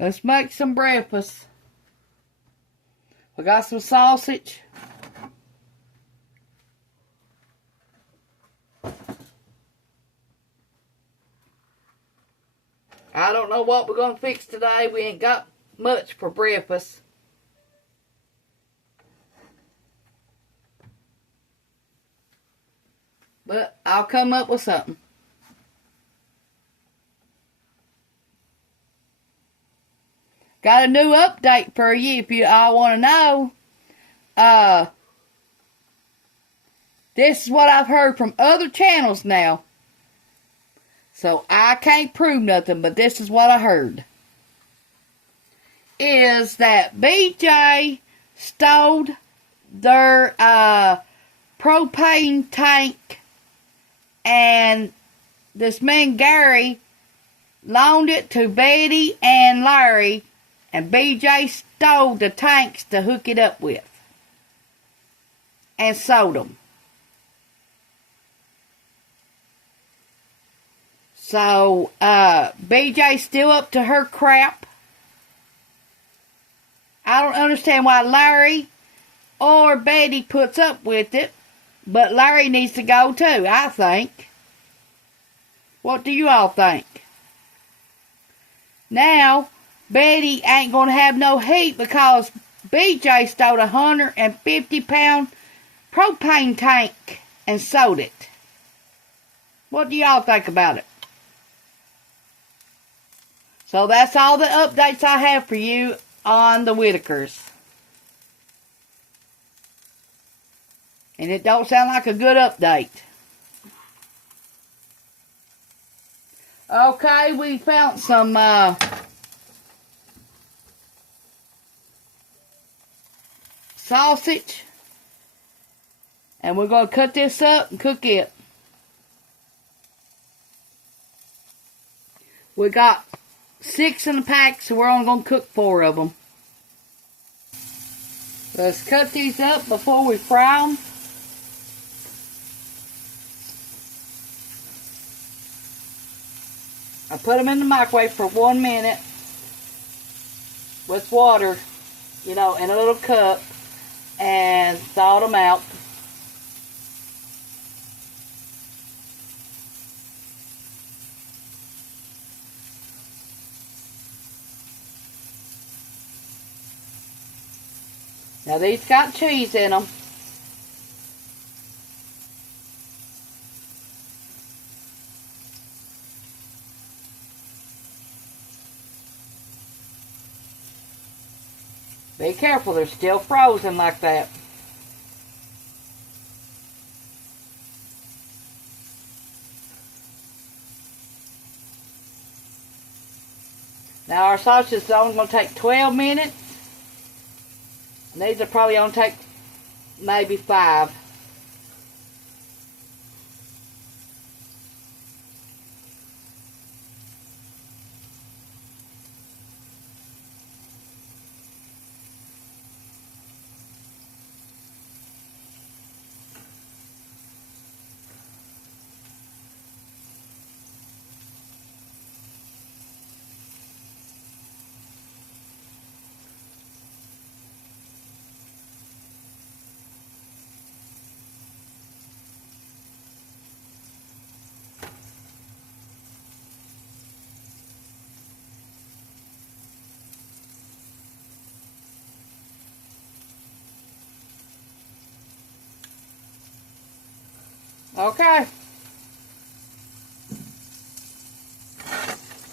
Let's make some breakfast. We got some sausage. I don't know what we're going to fix today. We ain't got much for breakfast. But I'll come up with something. Got a new update for you if you all want to know. This is what I've heard from other channels now. So I can't prove nothing, but this is what I heard. Is that BJ stole their propane tank, and this man Gary loaned it to Betty and Larry, and BJ stole the tanks to hook it up with and sold them. So, BJ's still up to her crap. I don't understand why Larry or Betty puts up with it, but Larry needs to go too, I think. What do you all think? Now, Betty ain't going to have no heat because BJ stole a 150-pound propane tank and sold it. What do y'all think about it? So that's all the updates I have for you on the Whitakers. And it don't sound like a good update. Okay, we found some sausage. And we're going to cut this up and cook it. We got 6 in the pack, so we're only going to cook 4 of them. Let's cut these up before we fry them. I put them in the microwave for 1 minute with water, in a little cup, and thawed them out. Now these got cheese in them. Be careful, they're still frozen like that. Now our sausage is only going to take 12 minutes. And these are probably going to take maybe 5. Okay.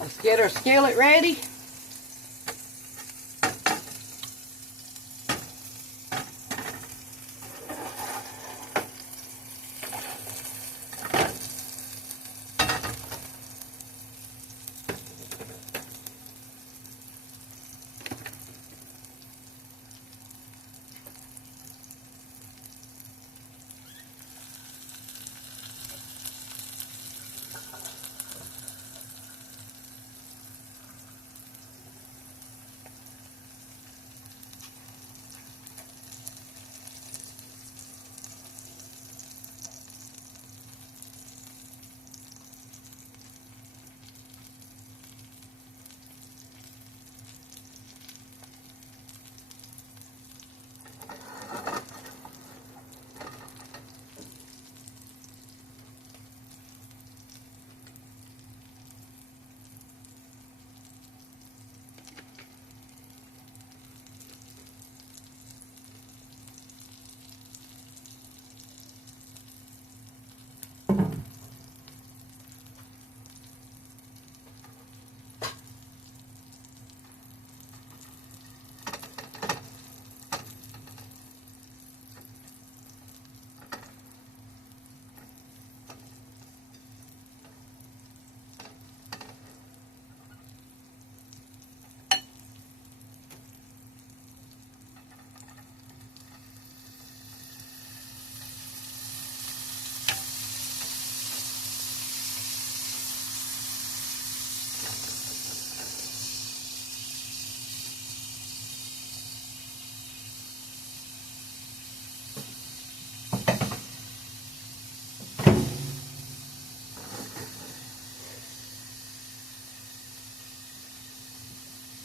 Let's get our skillet ready.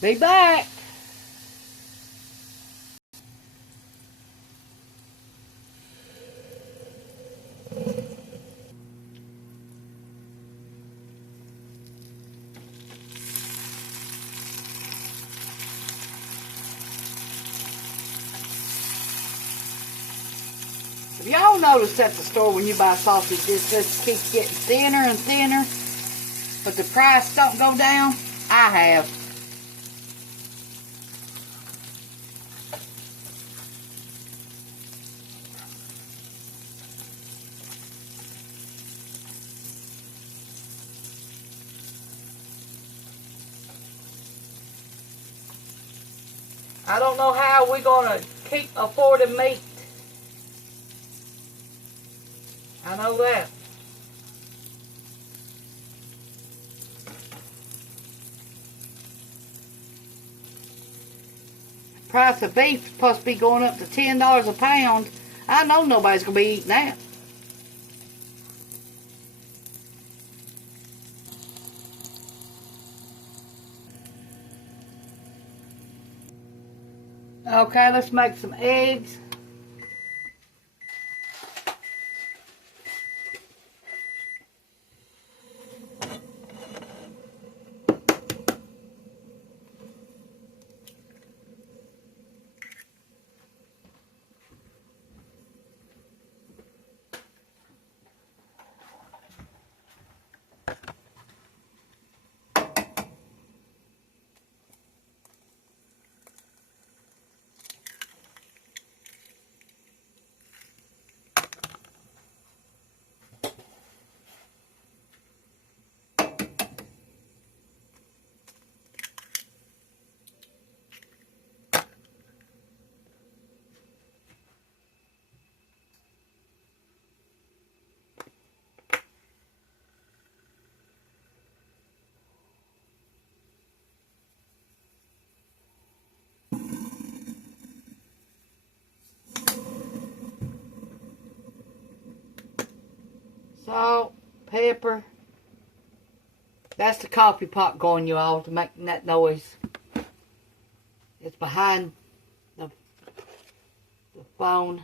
Be back. If y'all notice at the store when you buy sausage, it just keeps getting thinner and thinner, but the price don't go down, I have. I don't know how we're going to keep affording meat. I know that. Price of beef is supposed to be going up to $10 a pound. I know nobody's going to be eating that. Okay, let's make some eggs. Salt, pepper. That's the coffee pot going, you all, to make that noise. It's behind the phone.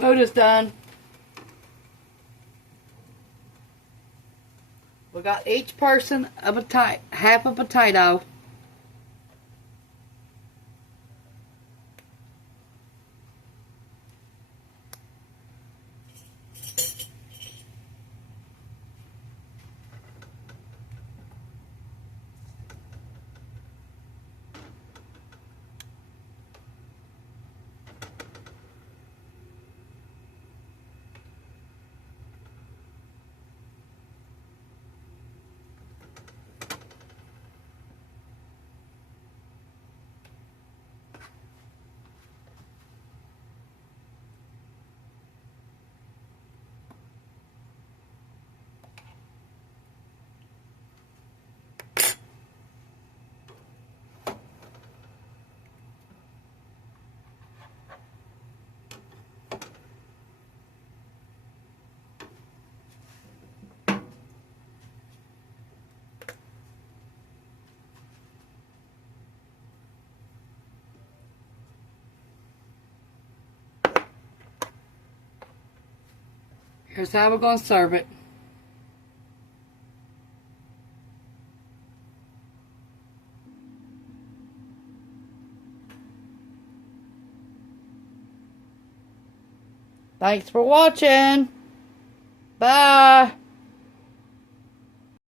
Food is done. We got each person half a potato. Here's how we're going to serve it. Thanks for watching. Bye.